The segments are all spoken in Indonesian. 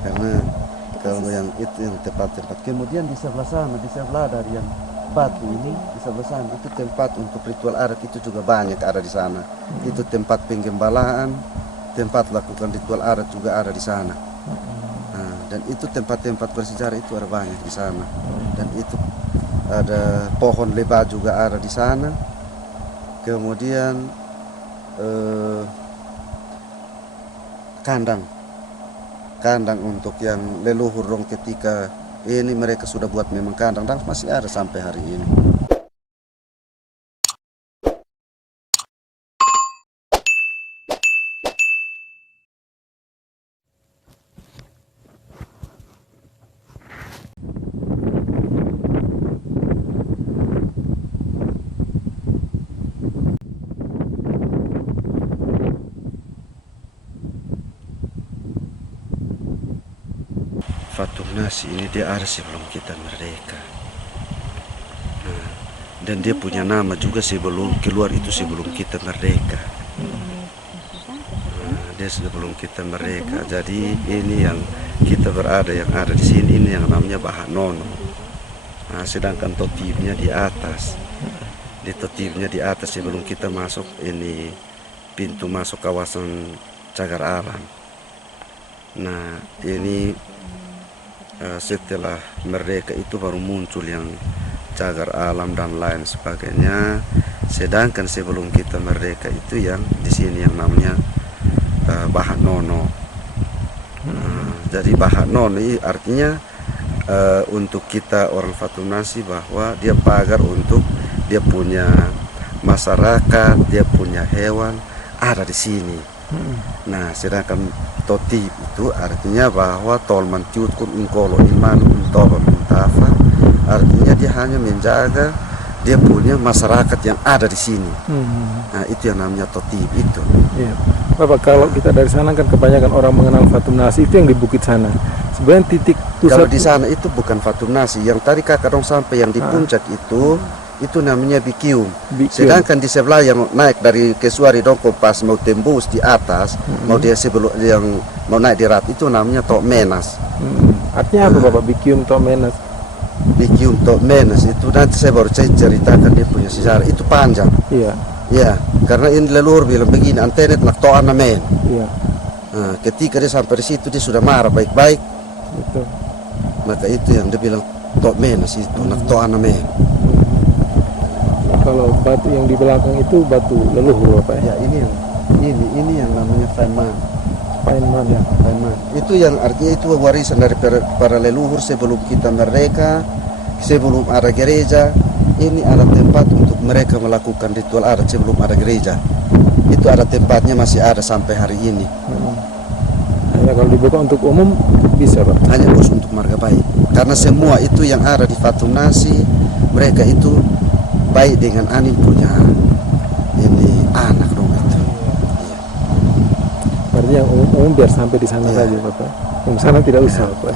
Karena kalau yang itu yang tempat-tempat, kemudian di sebelah sana, di sebelah dari yang batu ini, di sebelah sana itu tempat untuk ritual adat itu juga banyak ada di sana. Itu tempat penggembalaan, tempat lakukan ritual adat juga ada di sana. Nah, dan itu tempat-tempat bersejarah itu ada banyak di sana. Dan itu ada pohon lebah juga ada di sana. Kemudian kandang kandang untuk yang leluhur dong ketika ini mereka sudah buat memang kandang dan masih ada sampai hari ini. Fatumnasi ini dia ada sebelum kita merdeka. Nah, dan dia punya nama juga sebelum keluar itu sebelum kita merdeka. Nah, dia sebelum kita merdeka. Jadi ini yang kita berada yang ada di sini ini yang namanya Bahanono. Nah, sedangkan totibnya di atas. Di totibnya di atas sebelum kita masuk ini pintu masuk kawasan Cagar Alam. Nah, ini setelah merdeka itu baru muncul yang Cagar Alam dan lain sebagainya. Sedangkan sebelum kita merdeka itu yang di sini yang namanya Bahanono. Jadi Bahanono ini artinya untuk kita orang Fatumnasi bahwa dia pagar untuk dia punya masyarakat, dia punya hewan ada di sini. Nah, sedangkan totib itu artinya bahwa tol mantiut kun ingkolo ilman untoba muntafa, artinya dia hanya menjaga dia punya masyarakat yang ada di sini. Nah, itu yang namanya totib itu. Iya. Bapak, kalau kita dari sana kan kebanyakan orang mengenal Fatumnasi itu yang di bukit sana. Sebenarnya titik Kalau pusat di sana itu bukan Fatumnasi, yang tadi kakak dong sampai yang di puncak itu namanya Bikium. Sedangkan di sebelah yang naik dari Kesuari dongko pas mau tembus di atas, mau dia sebelum yang mau naik di rat itu namanya Tok Menas. Artinya apa Bapak Bikium Tok Menas? Bikium Tok Menas itu nanti saya baru ceritakan dia punya sejarah itu panjang. Iya. Ya, karena ini leluhur bilang begini, antenet nak toan namen. Iya. Nah, ketika dia sampai di situ dia sudah marah baik-baik. Betul. Maka itu yang dia bilang Tok Menas itu nak toan namen. Kalau batu yang di belakang itu batu leluhur Bapak ya? Ya ini yang namanya Faiman. Faiman ya. Faiman. Itu yang artinya itu warisan dari para leluhur sebelum kita merdeka, sebelum ada gereja. Ini ada tempat untuk mereka melakukan ritual adat sebelum ada gereja. Itu ada tempatnya masih ada sampai hari ini. Hanya kalau dibuka untuk umum bisa Pak? Hanya khusus untuk marga baik. Karena semua itu yang ada di Fatumnasi mereka itu baik dengan Anin punya ini anak dong itu. Berarti yang umum biar sampai di sana saja Bapak. Yang sana tidak usah Bapak.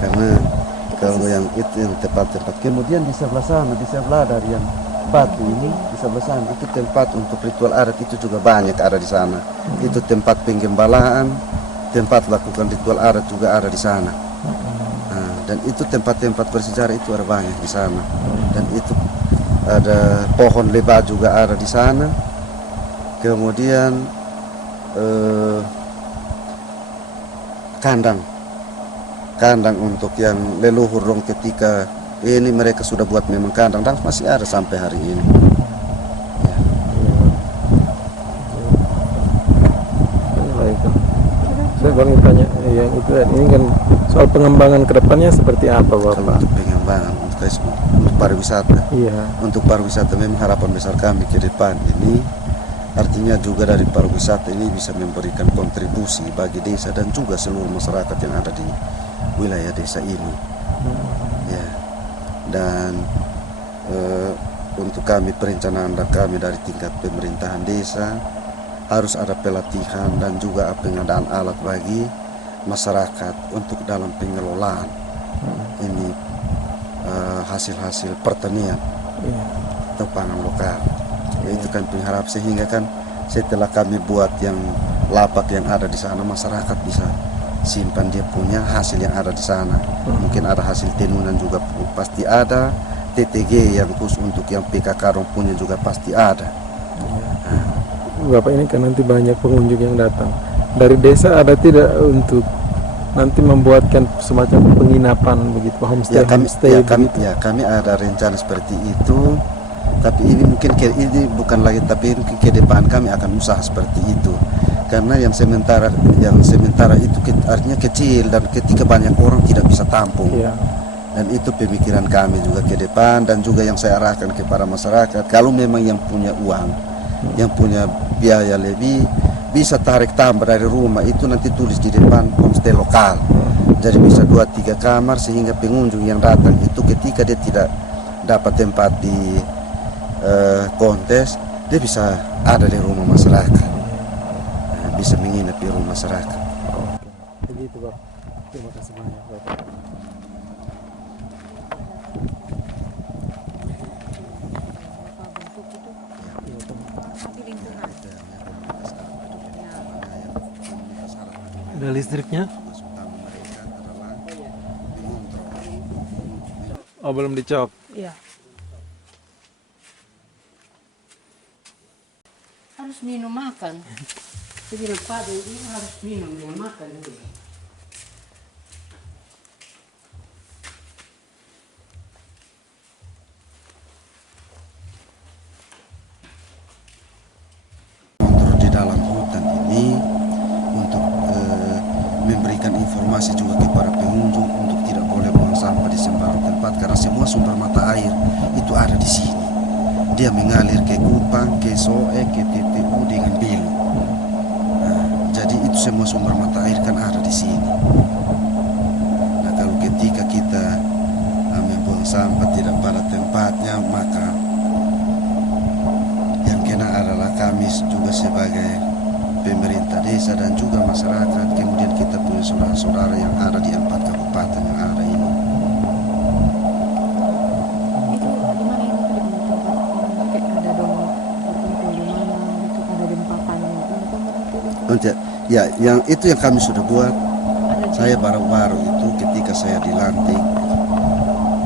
Karena kalau yang itu yang tempat-tempat, kemudian di sebelah sana, di sebelah dari yang batu ini, di sebelah sana itu tempat untuk ritual adat itu juga banyak ada di sana. Itu tempat penggembalaan, tempat lakukan ritual adat juga ada di sana. Nah, dan itu tempat-tempat bersejarah itu ada banyak di sana. Dan itu ada pohon lebah juga ada di sana. Kemudian kandang untuk yang leluhur dong ketika ini mereka sudah buat memang kandang dan masih ada sampai hari ini. Saya baru tanya yang itu ini kan soal pengembangan kedepannya seperti apa Bapak? Kalau untuk pengembangan untuk pariwisata, Iya. untuk pariwisata memang harapan besar kami ke depan ini artinya juga dari pariwisata ini bisa memberikan kontribusi bagi desa dan juga seluruh masyarakat yang ada di wilayah desa ini. Ya. Dan untuk kami perencanaan kami dari tingkat pemerintahan desa harus ada pelatihan dan juga pengadaan alat bagi masyarakat untuk dalam pengelolaan ini hasil-hasil pertanian atau pangan lokal. Itu kan pengharap sehingga kan setelah kami buat yang lapak yang ada di sana masyarakat bisa simpan dia punya hasil yang ada di sana. Mungkin ada hasil tenunan juga pasti ada, TTG yang khusus untuk yang PKK Karong punya juga pasti ada. Bapak, ini kan nanti banyak pengunjung yang datang dari desa, ada tidak untuk nanti membuatkan semacam penginapan begitu, homestay? Kami ada rencana seperti itu, tapi ini mungkin ini bukan lagi, tapi mungkin ke depan kami akan usaha seperti itu, karena yang sementara itu artinya kecil dan ketika banyak orang tidak bisa tampung. Dan itu pemikiran kami juga ke depan, dan juga yang saya arahkan kepada masyarakat, kalau memang yang punya uang, yang punya biaya lebih, bisa tarik tambah dari rumah itu, nanti tulis di depan homestay lokal. Jadi bisa 2-3 kamar, sehingga pengunjung yang datang itu ketika dia tidak dapat tempat di kontes, dia bisa ada di rumah masyarakat, bisa menginap di rumah masyarakat. Begitu, Bapak. Terima kasih banyak, Bapak. Ada listriknya? Oh, belum dicop? Iya. Harus minum makan. Sebelum pada ini harus minum dan makan dulu. Di dalam hutan ini untuk memberikan informasi juga kepada pengunjung untuk tidak boleh buang sampah di sembarang tempat, karena semua sumber mata air itu ada di sini. Dia mengalir ke Kupang, ke Soe, ke TTU dengan Bilu. Jadi itu semua sumber mata air kan ada di sini. Nah, kalau ketika kita membuang sampah tidak pada tempatnya, maka yang kena adalah kami juga sebagai pemerintah desa dan juga masyarakat. Kemudian kita punya saudara-saudara yang ada di 4 kabupaten yang ada ini. Itu di mana ini tempat kayak ada dong berkumpul di mana itu ada dempapannya. Ya, yang itu yang kami sudah buat. Ada Saya baru-baru itu ketika saya dilantik,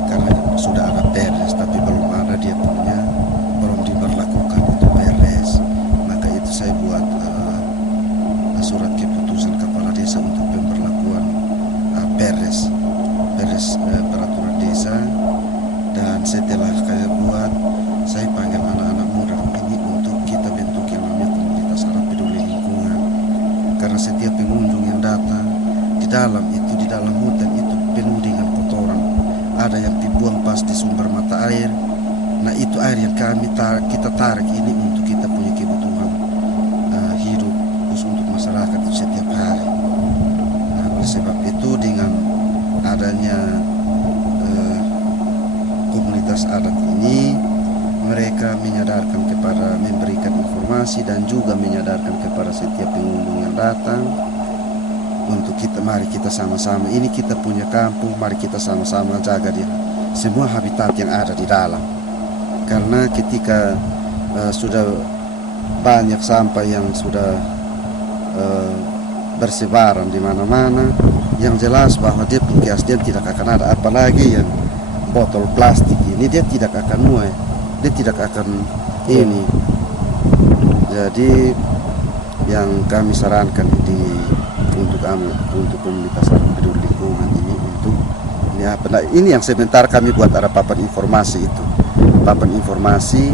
karena sudah ada PRS tapi belum ada dia punya, belum diberlakukan itu PRS, maka itu saya buat surat keputusan kepala desa untuk pemberlakuan PRS peraturan desa. Dan setelah saya buat, saya panggil anak-anak muda ini untuk kita bentuk yang namanya komunitas adat peduli lingkungan, karena setiap pengunjung yang datang di dalam hutan itu penuh dengan kotoran, ada yang dibuang pas di sumber mata air. Nah, itu air yang kita tarik ini untuk kita punya kebutuhan hidup khusus untuk masyarakat itu setiap hari. Nah, oleh sebab itu dengan adanya komunitas adat ini, mereka menyadarkan kepada, memberikan informasi dan juga menyadarkan kepada setiap pengunjung yang datang untuk mari kita sama-sama, ini kita punya kampung, mari kita sama-sama jaga dia semua habitat yang ada di dalam. Karena ketika sudah banyak sampah yang sudah bersebaran di mana-mana, yang jelas bahwa dia pengkiasnya tidak akan ada, apalagi yang botol plastik ini dia tidak akan muat, dia tidak akan ini. Jadi yang kami sarankan untuk komunitas adat peduli lingkungan ini, untuk ini yang sebentar kami buat ada papan informasi itu, papan informasi,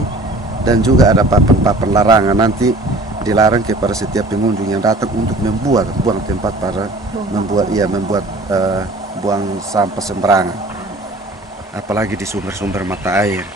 dan juga ada papan larangan, nanti dilarang kepada setiap pengunjung yang datang untuk buang tempat para membuat buang sampah sembarangan, apalagi di sumber-sumber mata air.